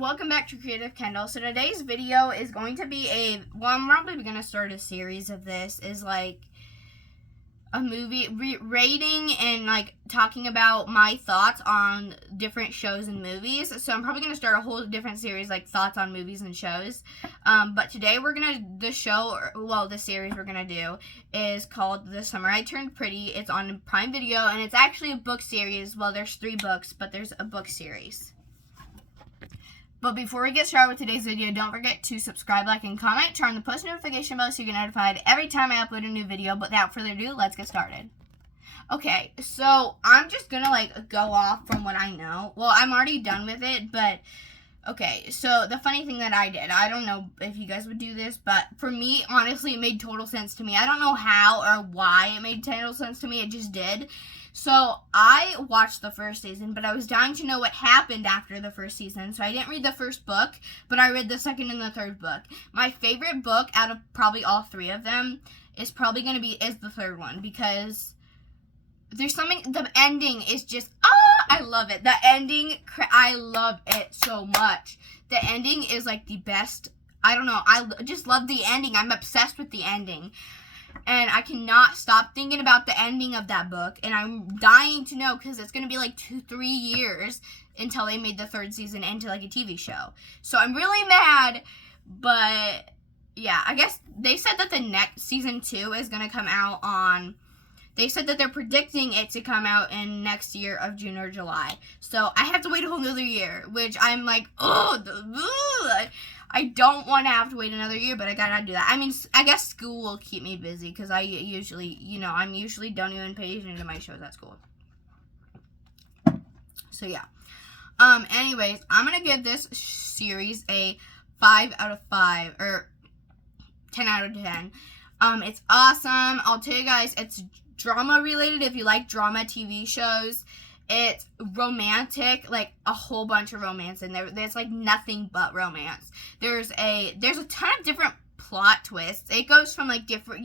welcome back to Creative Kendall. So today's video is going to be I'm probably going to start a series of this, is like a movie rating and like talking about my thoughts on different shows and movies. So I'm probably going to start a whole different series, like thoughts on movies and shows. But today the series we're going to do is called The Summer I Turned Pretty. It's on Prime Video, and it's actually a book series. Well, there's 3 books, but there's a book series. But before we get started with today's video, don't forget to subscribe, like, and comment. Turn on the post notification bell so you get notified every time I upload a new video. But without further ado, let's get started. Okay, so I'm just gonna go off from what I know. Well, I'm already done with it, but okay, so the funny thing that I did, I don't know if you guys would do this, but for me, honestly, it made total sense to me. I don't know how or why it made total sense to me. It just did. So I watched the first season, but I was dying to know what happened after the first season. So I didn't read the first book, but I read the second and the third book. My favorite book out of probably all 3 of them is probably going to be the third one, because there's something, the ending is just, I love it. The ending, I love it so much. The ending is like the best. I don't know. I just love the ending. I'm obsessed with the ending. And I cannot stop thinking about the ending of that book. And I'm dying to know, because it's going to be like 2-3 years until they made the 3rd season into like a TV show. So I'm really mad. But yeah, I guess they said that the next season 2 is going to come out on... They said that they're predicting it to come out in next year of June or July. So I have to wait a whole nother year, which I'm like, I don't want to have to wait another year, but I gotta do that. I mean, I guess school will keep me busy, because I'm usually don't even pay attention to my shows at school. So yeah. Anyways, I'm gonna give this series a 5 out of 5, or 10 out of 10. It's awesome. I'll tell you guys, it's drama related. If you like drama TV shows, it's romantic, like a whole bunch of romance in there. There's like nothing but romance. There's a ton of different plot twists. It goes from like different,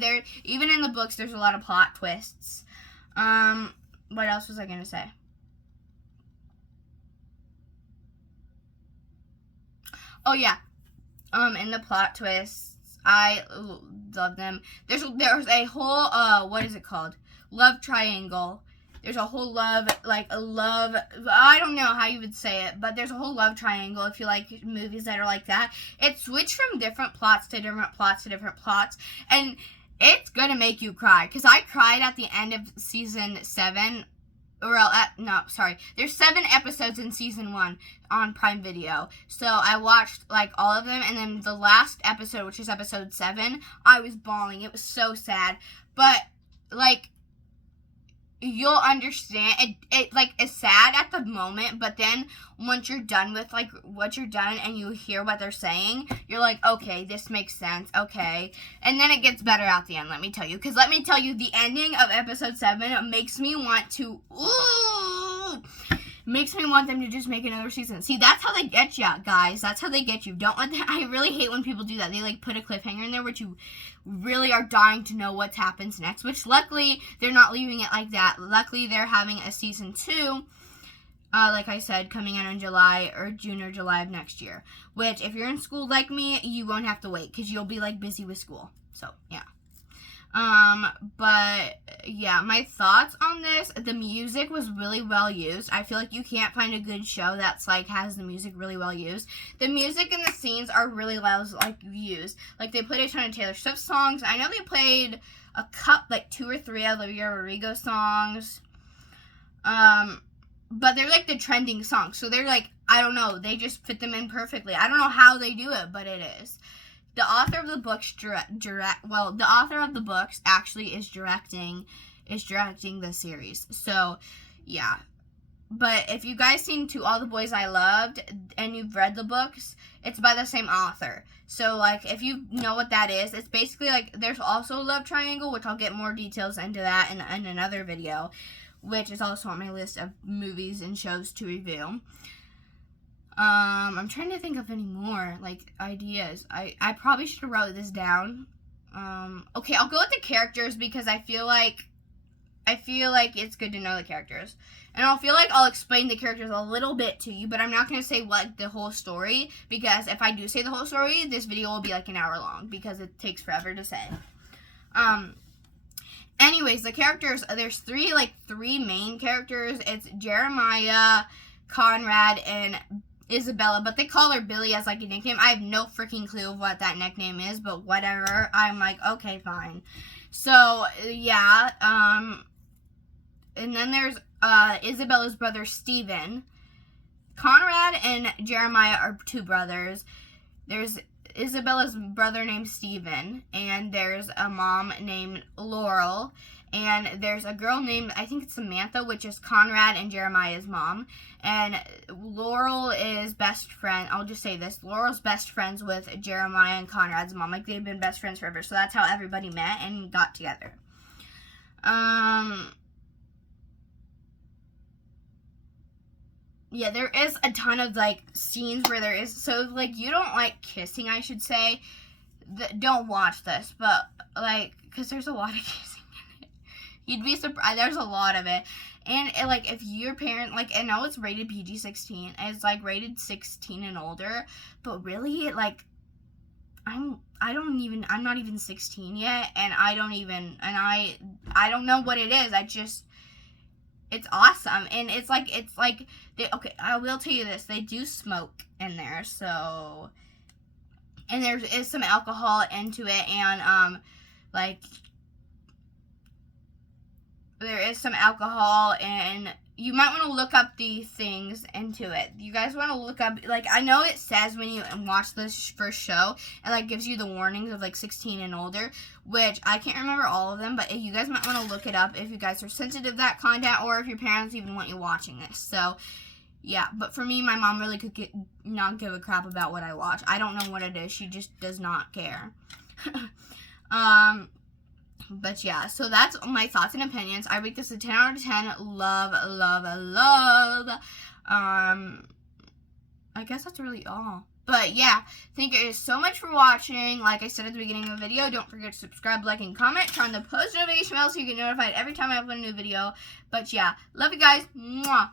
there, even in the books, there's a lot of plot twists. What else was I gonna say? Oh yeah, in the plot twists, I love them. There's a whole what is it called? Love triangle. There's a whole love, I don't know how you would say it, but there's a whole love triangle if you like movies that are like that. It switched from different plots to different plots to different plots, and it's gonna make you cry, because I cried at the end of season 7. There's 7 episodes in season 1 on Prime Video. So I watched like all of them, and then the last episode, which is episode 7, I was bawling. It was so sad. But like, you'll understand it like is sad at the moment, but then once you're done with like what you're done and you hear what they're saying, you're like, okay, this makes sense, okay. And then it gets better at the end, let me tell you, because let me tell you, the ending of episode 7 makes me want to makes me want them to just make another season. See, that's how they get you, guys. That's how they get you. Don't let that. I really hate when people do that. They like put a cliffhanger in there, which you really are dying to know what happens next. Which luckily they're not leaving it like that. Luckily they're having a season 2, like I said, coming out in July or June or July of next year. Which, if you're in school like me, you won't have to wait, because you'll be like busy with school. So yeah. But yeah, my thoughts on this, the music was really well used. I feel like you can't find a good show that's like has the music really well used. The music and the scenes are really well used. Like, they played a ton of Taylor Swift songs. I know they played like 2 or 3 Olivia Rodrigo songs. But they're like the trending songs. So they're like, I don't know, they just fit them in perfectly. I don't know how they do it, but it is. The author of the books the author of the books actually is directing the series. So, yeah. But if you guys seen To All the Boys I Loved and you've read the books, it's by the same author. So, like, if you know what that is, it's basically like, there's also a love triangle, which I'll get more details into that in another video, which is also on my list of movies and shows to review. I'm trying to think of any more, like, ideas. I probably should have wrote this down. Okay, I'll go with the characters, because I feel like I feel like it's good to know the characters. And I'll feel like I'll explain the characters a little bit to you, but I'm not going to say what the whole story, because if I do say the whole story, this video will be like an hour long, because it takes forever to say. Anyways, the characters, there's three main characters. It's Jeremiah, Conrad, and Isabella, but they call her Billy as like a nickname. I have no freaking clue of what that nickname is, but whatever. I'm like, okay, fine. So, yeah, and then there's Isabella's brother, Stephen. Conrad and Jeremiah are two brothers. There's Isabella's brother named Stephen, and there's a mom named Laurel, and there's a girl named, I think it's Samantha, which is Conrad and Jeremiah's mom, and Laurel is best friend, I'll just say this, Laurel's best friends with Jeremiah and Conrad's mom, like they've been best friends forever, so that's how everybody met and got together. Yeah, there is a ton of, like, scenes where there is, so, like, you don't like kissing, I should say, don't watch this, but, like, because there's a lot of kissing in it. You'd be surprised, there's a lot of it, and, like, if your parent, like, I know it's rated PG-16, it's, like, rated 16 and older, but really, like, I'm not even 16 yet, and I don't know what it is, it's awesome, and it's like, okay, I will tell you this, they do smoke in there, so, and there is some alcohol into it, and, like, there is some alcohol, and you might want to look up the things into it. You guys want to look up, like, I know it says when you watch this first show, and, like, gives you the warnings of, like, 16 and older, which I can't remember all of them, but you guys might want to look it up if you guys are sensitive to that content, or if your parents even want you watching this. So, yeah, but for me, my mom really could not give a crap about what I watch. I don't know what it is. She just does not care. But yeah, so that's my thoughts and opinions. I rate this a 10 out of 10. Love, love, love. I guess that's really all. But yeah, thank you so much for watching. Like I said at the beginning of the video, don't forget to subscribe, like, and comment. Turn on the post notification bell so you get notified every time I upload a new video. But yeah, love you guys. Mwah.